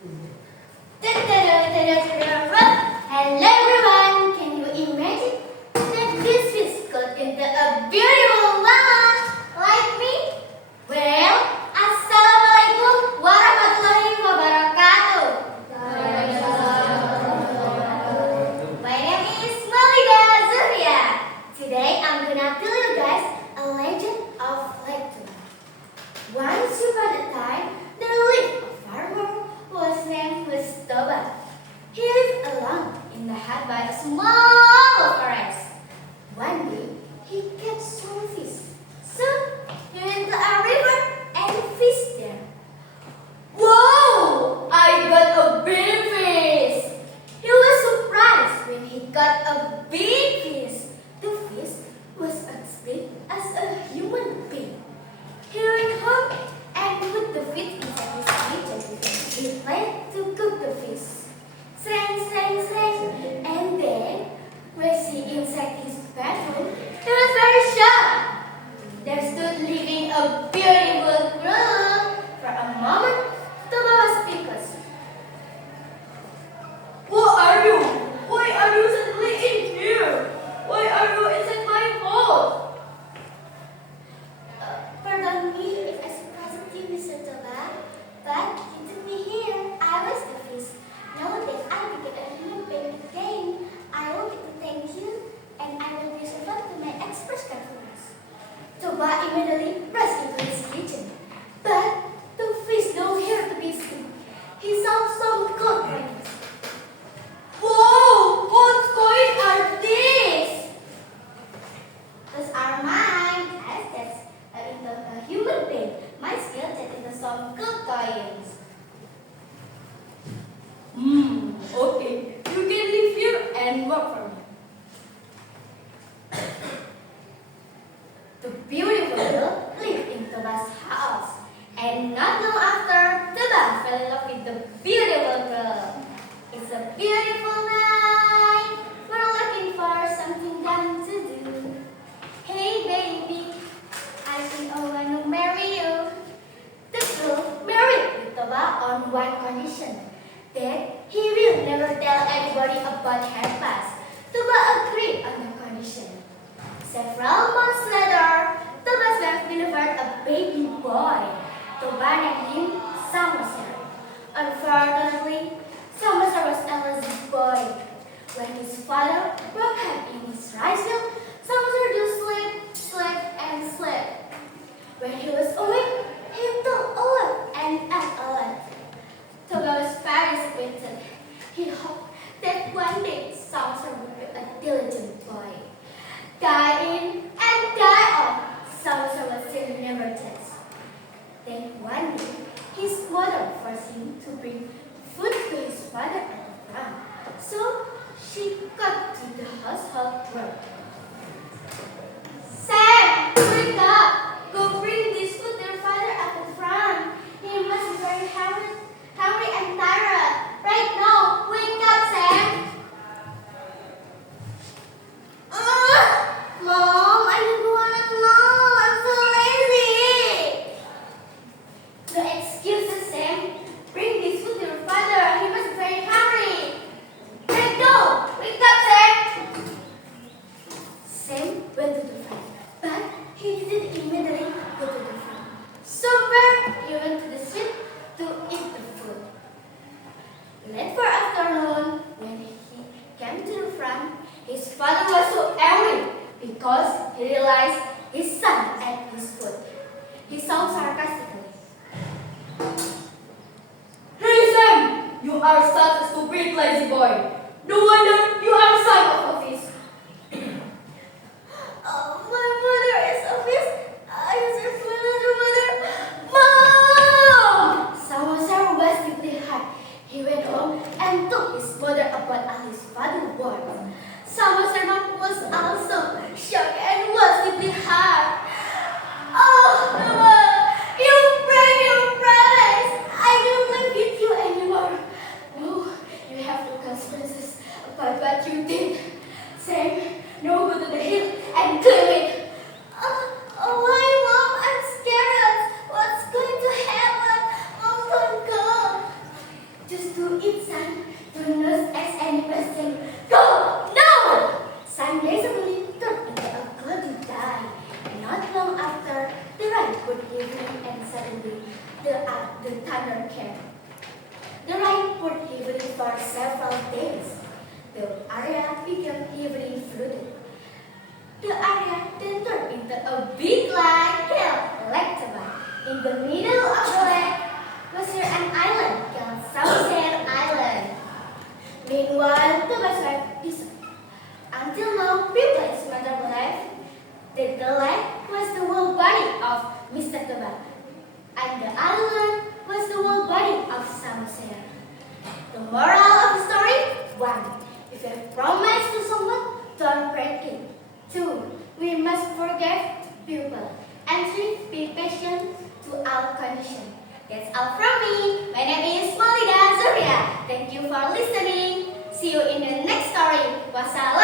Hello everyone, can you imagine that this fish got into a beautiful woman like me? Well, Assalamualaikum warahmatullahi wabarakatuh. My name is Mauliddha Zuhriyya. Today I'm gonna tell you guys a legend of Lektu. Once upon a time, there lived a farmer whose name was Toba. He lived alone in the hut by a small forest. One day, he caught some fish. So, he went to a river and fished there. Whoa! I got a big fish! He was surprised when he got a big fish. The fish was as big as a human being. He went home and put the fish inside his kitchen. He planned to cook the fish. Sreng, sreng, sreng. And then, when he inside his bedroom, he was very shocked. There stood living a beautiful girl. For a moment, Toba was speechless. Who are you? Why are you suddenly in here? Why are you inside my hole? Pardon me if I surprised you, Mr. Toba, but you took me here. I was the fish. Now that I became a human being again, I wanted to thank you, and I will be servant to my express customers. Toba immediately rushed into his kitchen, but the fish don't care to be seen. He saw some gold coins. Whoa! What coins are these? Those are mine. As that's into a human being. My skill that into some gold coins. Okay. You can live here and work for me. The beautiful girl lived in Toba's house. And not long after, Toba fell in love with the beautiful girl. It's a beautiful night. We're looking for something fun to do. Hey baby, I think I want to marry you. The girl married with Toba on one condition. That he will never tell anybody about her past. Toba agreed on the condition. Several months later, Toba's wife delivered a baby boy. Toba named him Samoser. Unfortunately, Samoser was a lazy boy. When his father brought him in his rice mill, Samoser just slept and slept. When he was awake, he talked a lot and ate a lot. Toba was very disappointed. He hoped that one day Samoser would be a diligent boy. Die in and die out, Samoser was still never test. Then one day, his mother forced him to bring food to his father at the farm. So she got to the household work. Sam, wake up! Go bring this food to your father at the farm. He must be very hungry and tired. Right now, wake up, Sam. Mom, I don't want to know. I'm so lazy. No excuses, Sam. Bring this food to your father. He must be very hungry. Let go. Wake up, Sam. Sam went to the farm, but he didn't immediately go to the farm. Somewhere he went to the street to eat the food. Late for afternoon, when he came to the farm, his father was so angry because he realized his son ate his food. He sounded sarcastically. Hey Sam, you are such a stupid lazy boy. No wonder you are son of a fish. My mother is a fish. I just my little mother. Mom! Samoser was deeply hurt. He went home and told his mother about all his father was. Samoser was also shocked and was deeply hurt. Oh, Mama, you break your promise. I don't live with you anymore. No, you have no consequences about what the thunder came. The rain poured heavily for several days. The area became heavily flooded. The area then turned into a big lake Tengah. In the middle of the lake was there an island called Southern Island. Meanwhile, the website disappeared. Until now, people in Sumatera believe that the lake was the whole body of Mr. Tengah, and the island was the whole body of Samosir. The moral of the story: 1. If you have promised to someone, don't break it. 2. We must forgive people. And 3. Be patient to our condition. That's all from me. My name is Mauliddha Zuhriyya. Thank you for listening. See you in the next story. Wassalam.